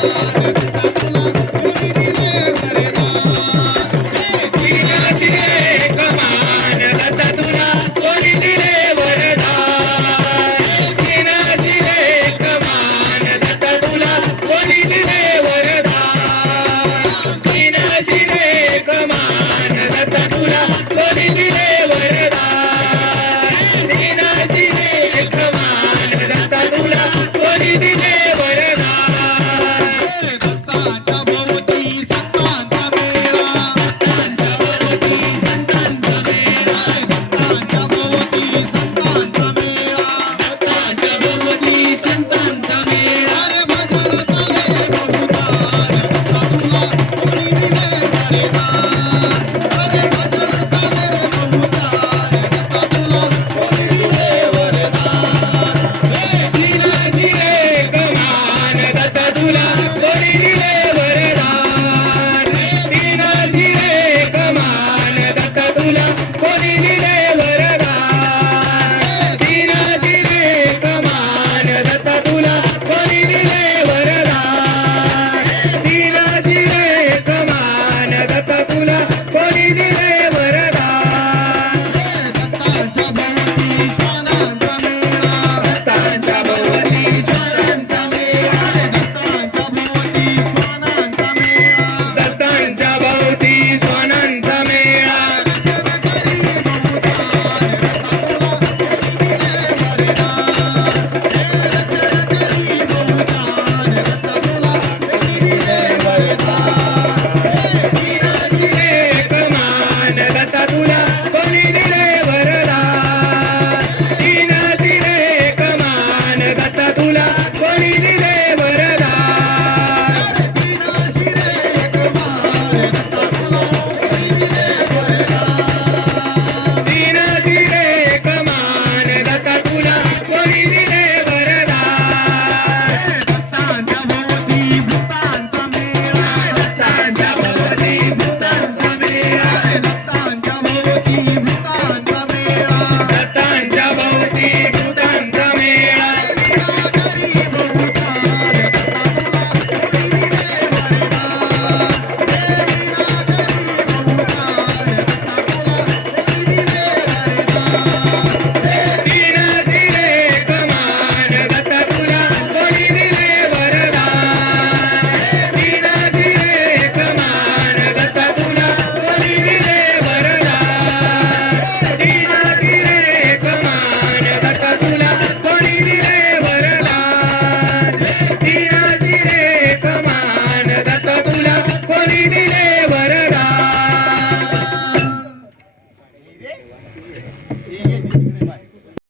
すいません